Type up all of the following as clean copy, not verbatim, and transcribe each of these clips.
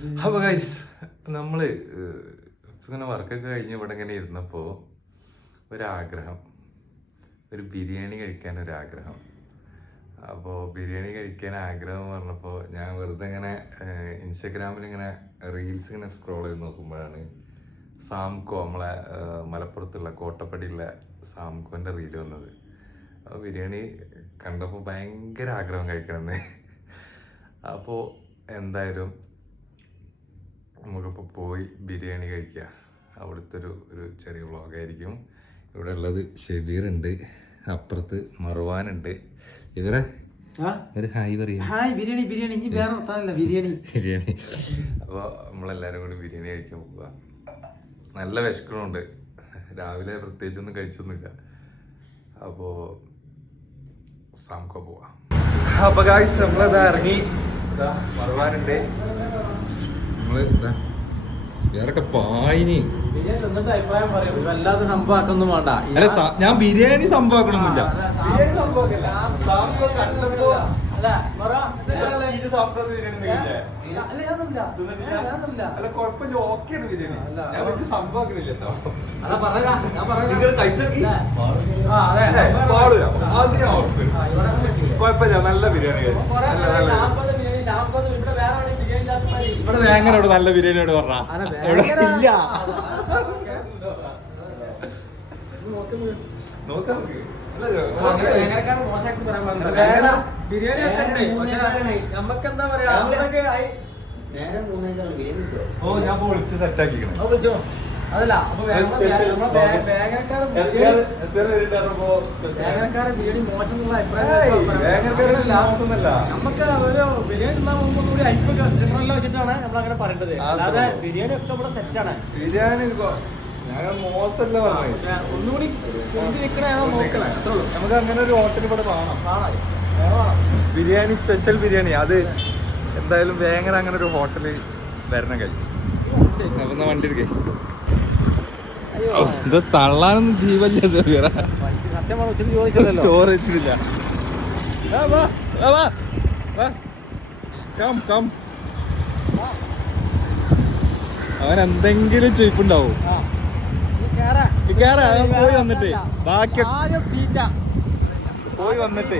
അപ്പൊ ഗൈസ് നമ്മള് ഇങ്ങനെ വർക്കൊക്കെ കഴിഞ്ഞ് ഇവിടെ ഇങ്ങനെ ഇരുന്നപ്പോ ഒരാഗ്രഹം, ഒരു ബിരിയാണി കഴിക്കാൻ ഒരാഗ്രഹം. അപ്പോൾ ബിരിയാണി കഴിക്കാൻ ആഗ്രഹം പറഞ്ഞപ്പോൾ ഞാൻ വെറുതെ ഇങ്ങനെ ഇൻസ്റ്റഗ്രാമിൽ ഇങ്ങനെ റീൽസ് ഇങ്ങനെ സ്ക്രോൾ ചെയ്ത് നോക്കുമ്പോഴാണ് സാംകോ, നമ്മളെ മലപ്പുറത്തുള്ള കോട്ടപ്പടിയുള്ള സാംകോൻ്റെ റീൽ വന്നത്. അപ്പോൾ ബിരിയാണി കണ്ടപ്പോൾ ഭയങ്കര ആഗ്രഹം കഴിക്കണമെന്ന്. അപ്പോൾ എന്തായാലും നമുക്കിപ്പോൾ പോയി ബിരിയാണി കഴിക്കുക. അവിടുത്തെ ഒരു ചെറിയ വ്ളോഗായിരിക്കും. ഇവിടെ ഉള്ളത് ഷെബീറുണ്ട്, അപ്പുറത്ത് മറുവാനുണ്ട്. ഇവരെ ഒരു ഹായ് പറയും. ഹായ് ബിരിയാണി ബിരിയാണി ഇനി വേറെ വർത്താനല്ല ബിരിയാണി ബിരിയാണി. അപ്പോൾ നമ്മളെല്ലാവരും കൂടി ബിരിയാണി കഴിക്കാൻ പോവുക. നല്ല വിശക്കണമുണ്ട്, രാവിലെ പ്രത്യേകിച്ചൊന്നും കഴിച്ചൊന്നുമില്ല. അപ്പോൾ സാംകോ പോവാം. അപ്പോൾ ഗായ്സ് നമ്മളിതാ ഇറങ്ങി, മറുവാനുണ്ട്. നമ്മള് വേറൊക്കെ പായിനി ബിരിയാണി തിന്നിട്ട് അഭിപ്രായം പറയും. വല്ലാതെ സംഭവമാക്കൊന്നും വേണ്ട. അല്ല, ഞാൻ ബിരിയാണി സംഭവമാക്കണമെന്നില്ല. കുഴപ്പമില്ല, നല്ല ബിരിയാണി. ഇവിടെ വേങ്ങനോട് നല്ല ബിരിയാണിയോട് പറഞ്ഞ ഇല്ല. നോക്കാം ബിരിയാണി നമുക്ക് എന്താ പറയാ, ഞാൻ വിളിച്ച് സെറ്റാക്കിക്കണോ. അതല്ല വേങ്ങരക്കാര് ബിരിയാണി മോശം എന്നുള്ള അഭിപ്രായം. നമുക്ക് ഒരു ബിരിയാണി തിന്നാകുമ്പോൾ കൂടി അരിപ്പൊക്കെ ഡിഫറൻറ്റ് വെച്ചിട്ടാണ് നമ്മളങ്ങനെ പറയേണ്ടത്. അല്ലാതെ ബിരിയാണി ഒക്കെ ഇവിടെ സെറ്റാണ്. ബിരിയാണി മോശമല്ല പറഞ്ഞത്, ഒന്നുകൂടി നിൽക്കണോ നോക്കണേ. നമുക്ക് അങ്ങനെ ഒരു ഹോട്ടൽ ഇവിടെ കാണാം. ബിരിയാണി, സ്പെഷ്യൽ ബിരിയാണി. അത് എന്തായാലും വേങ്ങര അങ്ങനെ ഒരു ഹോട്ടല് വരണം കഴിച്ച്. അപ്പൊ വണ്ടി എടുക്കേ. ഇത് തള്ളാനൊന്നും ജീവല്ല. സത്യം ഉച്ചക്ക് ചോദിച്ചല്ലോ, ചോറ് വെച്ചിട്ടില്ല. അവൻ എന്തെങ്കിലും ചോദിപ്പുണ്ടാവും. പോയി വന്നിട്ട് ബാക്കി പോയി വന്നിട്ട്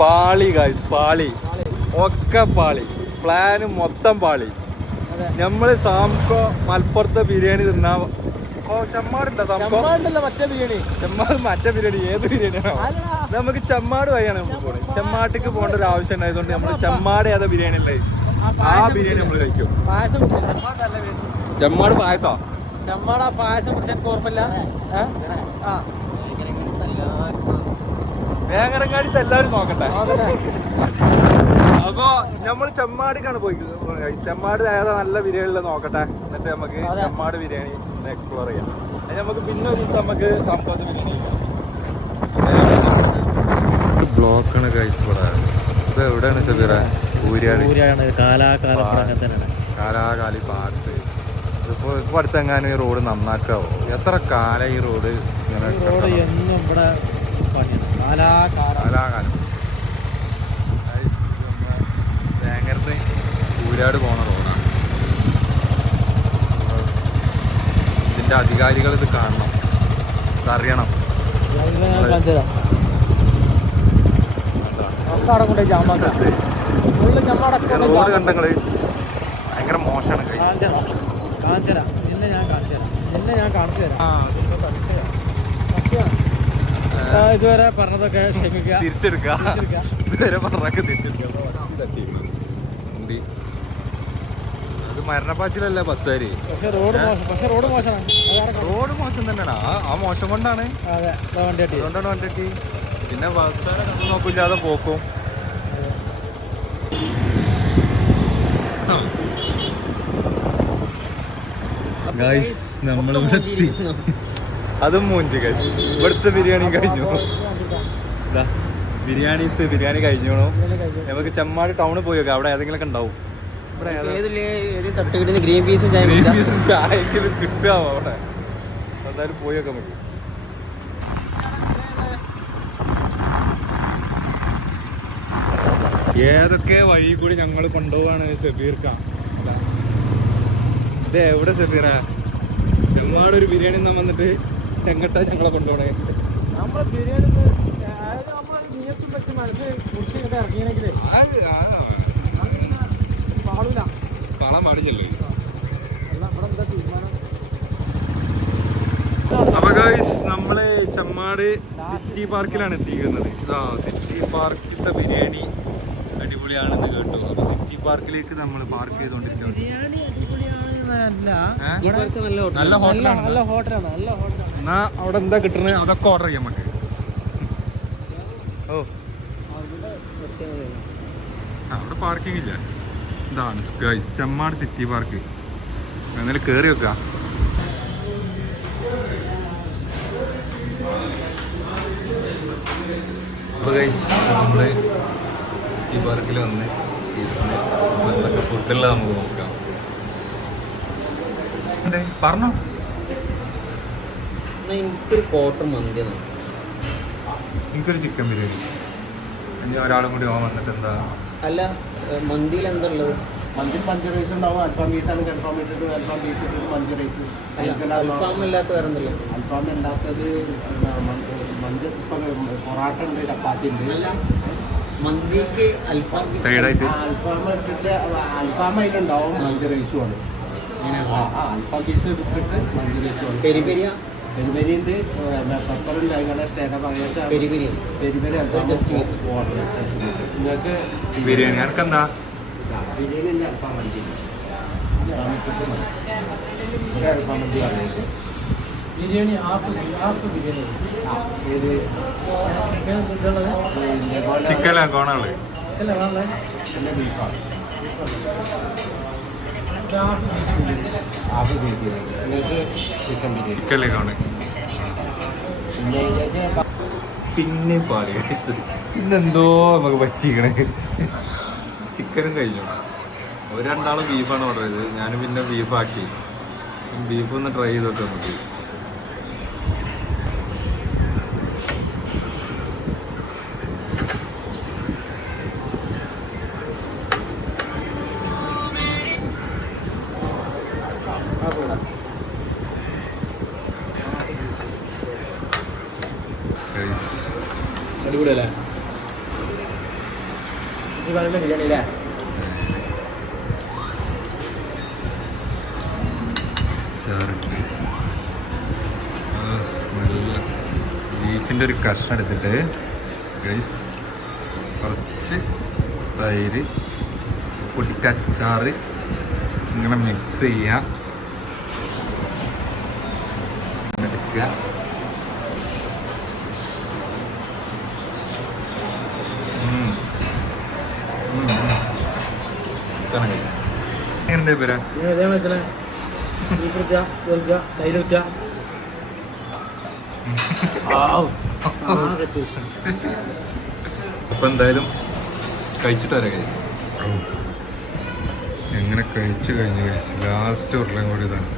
പാളി ഗായ്സ്, പാളി ഒക്കെ പാളി. പ്ലാന് മൊത്തം പാളി. നമ്മള് സാംകോ മലപ്പുറത്തെ ബിരിയാണി തിന്നാ ചെമ്മാടുണ്ടോ? സാംകോ മറ്റേ ബിരിയാണി. ചെമ്മാട് മറ്റേ ബിരിയാണി ഏത് ബിരിയാണിയാണോ? നമുക്ക് ചെമ്മാട് വഴിയാണ് നമുക്ക് പോകണം. ചെമ്മാട്ടിക്ക് പോകേണ്ട ഒരു ആവശ്യം ഉണ്ടായതുകൊണ്ട് നമ്മള് ചെമ്മാട് ഏതാ ബിരിയാണി ഉള്ളത് ആ ബിരിയാണി നമ്മള് കഴിക്കും. ചെമ്മാട് പായസോ? ചെമ്മാട് ആ പായസം കുടിച്ചാൽ ഓർമ്മയില്ല. വേങ്ങരങ്ങാടിത്തെ എല്ലാവരും നോക്കട്ടെ. അപ്പൊ നമ്മൾ ചെമ്മാടിക്കാണ് പോയി. ചെമ്മാട് ഏതാ നല്ല ബിരിയാണി നോക്കട്ടെ, എന്നിട്ട് നമുക്ക് ചെമ്മാട് ബിരിയാണി എക്സ്പ്ലോർ ചെയ്യാം. അത് നമുക്ക് പിന്നെ ഒരു ദിവസം നമുക്ക് സംഭവത്തെ ബിരിയാണി ബ്ലോക്കാണ് ഗൈസ്. ഇവിടെ ഇത് എവിടെയാണ് ഷബീറ? ഊരാണ്. കാലാകാലി പാട്ട്. ഇപ്പൊ അടുത്തെങ്ങാനും ഈ റോഡ് നന്നാക്കാവോ? എത്ര കാലം ഈ റോഡ് ഇങ്ങനെ കാലാകാലം. വേങ്ങരത്ത് ഊരാട് പോണ റോഡാണ്. ഇതിന്റെ അധികാരികൾ ഇത് കാണണം, ഇതറിയണം. റോഡ് കണ്ടങ്ങള് ഭയങ്കര മോശമാണ്. ഇതുവരെ പറഞ്ഞതൊക്കെ ക്ഷമിക്കുക, തിരിച്ചെടുക്കുക. ഇതുവരെ പറഞ്ഞൊക്കെ തിരിച്ചെടുക്കുക. അത് മരണപ്പാച്ചിലല്ല ബസ്സുകാര്. റോഡ് മോശം തന്നെയാണ്. ആ മോശം കൊണ്ടാണ് അതുകൊണ്ടാണ് വണ്ടി കിട്ടി. പിന്നെ ബസ്സുകാരെ കണ്ടു നോക്കില്ലാതെ പോക്കും. നമ്മളിവിടെ അതും മൂഞ്ചി ഗൈസ്. ഇവിടുത്തെ ബിരിയാണി കഴിഞ്ഞു. ബിരിയാണി കഴിഞ്ഞു. നമുക്ക് ചെമ്മാട് ടൗണിൽ പോയി നോക്കാം, അവിടെ ഏതെങ്കിലും ഒക്കെ ഉണ്ടാവും. ഗ്രീൻ പീസും ചായക്ക് കിട്ടാമോ അവിടെ? എന്തായാലും പോയി നോക്കാം നമുക്ക്. ഏതൊക്കെ വഴി കൂടി ഞങ്ങൾ കൊണ്ടുപോവാണ് സഫീർക്ക. ഇത് എവിടെ സഫീറ? ചെമ്മാടൊരു ബിരിയാണി എന്നാ വന്നിട്ട് എങ്ങട്ടാ ഞങ്ങളെ കൊണ്ടുപോണേ? നമ്മളെ ബിരിയാണി നീയത്തും വെച്ച് മനസ്സിൽ കുറിച്ച് ഇങ്ങോട്ട് ഇറങ്ങിയെങ്കിലേ പാടില്ല, കാണാൻ പാടില്ലല്ലോ. നമ്മുടെ എന്താ തീരുമാനം? അപ്പൊ ഗൈസ് നമ്മള് ചെമ്മാട് സിറ്റി പാർക്കിലാണ് എത്തിക്കുന്നത്. ഇതാ സിറ്റി പാർക്കിലത്തെ ബിരിയാണി അടിപൊളിയാണെന്ന് കേട്ടു. അപ്പൊ സിറ്റി പാർക്കിലേക്ക് നമ്മൾ പാർക്ക് ചെയ്തോണ്ടിരിക്കുന്നത്. ബിരിയാണി അടിപൊളിയാണെന്നല്ല, നല്ല ഹോട്ടലാണ്. നല്ല ഹോട്ടലാണ്, നല്ല ഹോട്ടലാണ്. എന്നാ അവിടെ എന്താ കിട്ടുന്നത് അതൊക്കെ ഓർഡർ ചെയ്യാം നമുക്ക്. ഓ അവിടെ പാർക്കിംഗ് ഇല്ല. ഇതാണ് ഗൈസ് ചെമ്മാട് സിറ്റി പാർക്ക്. എന്നാലും കേറി വെക്കാം. അപ്പോൾ ഗൈസ് നമ്മള് സിറ്റി പാർക്കിൽ വന്ന് ഇരുന്ന് എന്തൊക്കെ ഫുഡുള്ള നമുക്ക് നോക്കാം. പറഞ്ഞോ. എനിക്കൊരു ക്വാർട്ടർ മന്തി. എനിക്കൊരു ചിക്കൻ ബിരിയാണി. ഇനി ഒരാളും കൂടി പോകാൻ വന്നിട്ട് എന്താ? അല്ല, മന്തിയിൽ എന്താ ഉള്ളത്? മന്തി മന്തി റൈസ് ഉണ്ടാവും. അൽഫാം പീസാണ് കൺഫേം ഇട്ടിട്ട് അൽഫാം പീസ് ഇട്ടിട്ട് മന്തി റൈസ്. അൽഫാം ഇല്ലാത്ത വേറെ എന്തല്ലോ? അൽഫാം ഇല്ലാത്തത് മന്തി ഇപ്പം പൊറാട്ട ഉണ്ട്, ചപ്പാത്തി ഉണ്ട്. മന്തിക്ക് അൽഫാം സൈഡായിട്ട് അൽഫാം ഇട്ടിട്ട് അൽഫാം അതിലുണ്ടാവും, മന്തി റൈസും ആണ്. അൽഫാം പീസ് ഇട്ടിട്ട് മന്തി റൈസും ആണ്. പെരി പെരിയ പെരിപെരി ഉണ്ട്, പെപ്പറുണ്ട്, അങ്ങനെ സ്റ്റേറ്റ് പെരി പെരി പെരിപെരി അൽഫാം ഓർഡർ. നിങ്ങൾക്ക് ബിരിയാണി എനിക്കെന്താ? ബിരിയാണി ഉണ്ട്, അൽഫാം മന്തി അൽഫാം മന്തി പറഞ്ഞിട്ട് ബിരിയാണി ഹാഫ് ബിരിയാണി. ഏത് ചിക്കനാ കോണാള്? അല്ല വേണ്ട, പിന്നെ ബീഫാണ്. ഹാഫ് ഹാഫ് ബീഫ് ബിരിയാണി, നിങ്ങൾക്ക് ചിക്കൻ ബിരിയാണി. ചിക്കനിലെ കോണ് പിന്നെ ഇതിലേക്ക് പിന്നെ പാടി ഇന്നെന്തോ നമുക്ക് പറ്റിക്കണേ. ചിക്കനും കഴിഞ്ഞു. ഒരു രണ്ടാളും ബീഫാണ് ഓർഡർ ചെയ്തത്. ഞാൻ പിന്നെ ബീഫാക്കി. ബീഫ് ഒന്ന് ട്രൈ ചെയ്തോട്ടെ നമുക്ക്. അടിപൊളിയല്ലേ ഈ പറയുന്ന ബിരിയാണി അല്ലേ? നല്ല ബീഫിൻ്റെ ഒരു കഷ്ണം എടുത്തിട്ട് ഗൈസ് കുറച്ച് തൈര് പൊടിക്കച്ചാറ് ഇങ്ങനെ മിക്സ് ചെയ്യുക. എടുക്കുക. എങ്ങനെ പേരാ? ഇതേപോലെ തന്നെ ബീഫ് വെക്കുക, വെറുക്കുക, തൈര് വെക്കുക. അപ്പൊ എന്തായാലും കഴിച്ചിട്ട് വരാം ഗൈസ്. എങ്ങനെ കഴിച്ചു കഴിഞ്ഞു ഗൈസ്. ലാസ്റ്റ് ഉരുളയും കൂടി ഇതാണ്.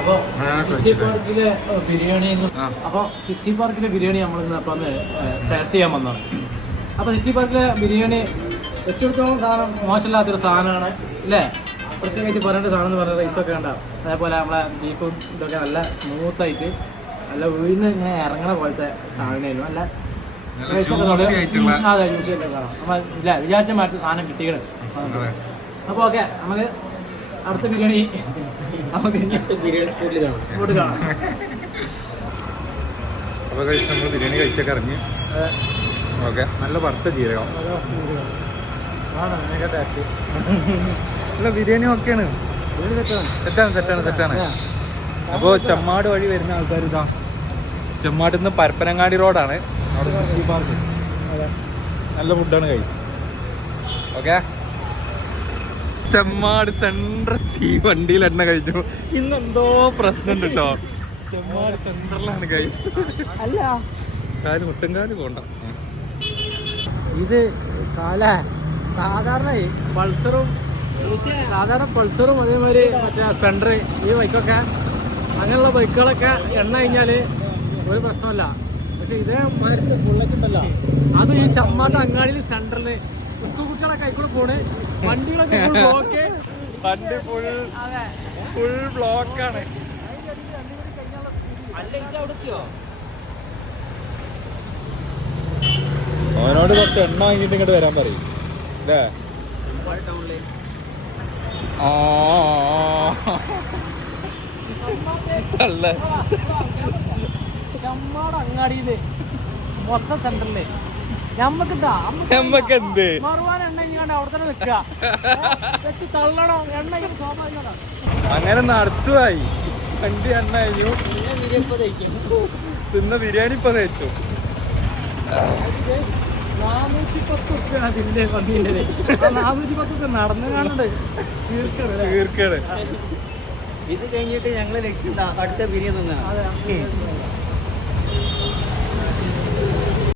അപ്പൊ സിറ്റി പാർക്കിലെ ബിരിയാണി അപ്പൊ സിറ്റി പാർക്കിലെ ബിരിയാണി നമ്മളിന്ന് അപ്പൊ ടേസ്റ്റ് ചെയ്യാൻ വന്നതാണ്. അപ്പൊ സിറ്റി പാർക്കിലെ ബിരിയാണി വെച്ചെടുത്തോളം സാധനം മോശമില്ലാത്തൊരു സാധനമാണ് അല്ലേ? പ്രത്യേകിച്ച് പറയേണ്ട സാധനം എന്ന് പറയുന്നത് റൈസൊക്കെ ഉണ്ടാവും. അതേപോലെ നമ്മളെ ബീഫും ഇതൊക്കെ നല്ല സ്മൂത്തായിട്ട് നല്ല വീടിന് ഇങ്ങനെ ഇറങ്ങണ പോലത്തെ സാധനമായിരുന്നു. നല്ല റൈസൊക്കെ അതെ ജ്യൂസിയൊക്കെ കാണാം. നമ്മൾ ഇല്ല വിചാരിച്ച മാറ്റി സാധനം കിട്ടിയത്. അപ്പോൾ ഓക്കെ, നമുക്ക് അടുത്ത ബിരിയാണി നമുക്ക് ഇങ്ങനത്തെ ബിരിയാണി സ്പോട്ടിൽ കാണാം, ഇങ്ങോട്ട് കാണാം. അപ്പോൾ കഴിച്ച് നമ്മൾ ബിരിയാണി കഴിച്ചൊക്കെ ഇറങ്ങി. ഓക്കെ, നല്ല വറുത്ത ജീരകം ആണ് ഭയങ്കര ടേസ്റ്റ്. അല്ല ബിരിയാണി ഓക്കെയാണ്, സെറ്റാണ്. അപ്പോൾ ചെമ്മാട് വഴി വരുന്ന ആൾക്കാർ ഇതാ, ചെമ്മാടിൽ നിന്ന് പരപ്പനങ്ങാടി റോഡാണ് അവിടെ സിറ്റി പാർക്ക്. നല്ല ഫുഡാണ് കഴിക്കും. ഓക്കെ, ചെമ്മാട് സെൻട്രൽ വണ്ടിയിൽ എണ്ണ കഴിച്ചു. ഇന്നെന്തോ പ്രശ്നമുണ്ട് കേട്ടോ. ചെമ്മാട് സെൻട്രലാണ് കഴിച്ചു. അല്ല മുട്ടുംകാല് പോണ്ട. ഇത് സാധാരണ പൾസറും അതേമാതിരി മറ്റേ സ്പെൻഡർ ഈ ബൈക്കൊക്കെ അങ്ങനെയുള്ള ബൈക്കുകളൊക്കെ എണ്ണ കഴിഞ്ഞാൽ ഒരു പ്രശ്നമല്ല. പക്ഷെ ഇതേ ബുള്ളറ്റ് ഉണ്ടല്ലോ, അത് ഈ ചമ്മാട്ട അങ്ങാടിയിൽ സെന്ററിൽ സ്കൂൾ കുട്ടികളൊക്കെ ആയിക്കൂടെ പോണ്, വണ്ടികളൊക്കെ ഫുൾ ബ്ലോക്ക്, വണ്ടി ഫുൾ ബ്ലോക്കാണ്. അവനോട് കുറച്ച് എണ്ണ വാങ്ങിയിട്ട് ഇങ്ങോട്ട് വരാൻ പറയും അല്ലേ? ചമ്മാട് അങ്ങാടിയില് മൊത്തം സെന്ററില് ഞമ്മക്ക് എന്ത് മറുവാൻ എണ്ണ ഇങ്ങാണ്ട് അവിടെ തന്നെ നിൽക്കുക, തള്ളണോ എണ്ണ സ്വാഭാവികമാണ്. അങ്ങനെ നടത്തുവായി. വണ്ടി എണ്ണ കഴിഞ്ഞു, തിന്ന ബിരിയാണി ഇപ്പൊ തേച്ചു. 410 റുപ്യാണ് അതിന്റെ വന്നീൻ്റെ. 410 നടന്നു കാണുന്നുണ്ട് തീർക്കാണ്. ഇത് കഴിഞ്ഞിട്ട് ഞങ്ങള് ലക്ഷ്യം അടുത്ത ബിരിയാണി തന്നെയാണ്. അതെ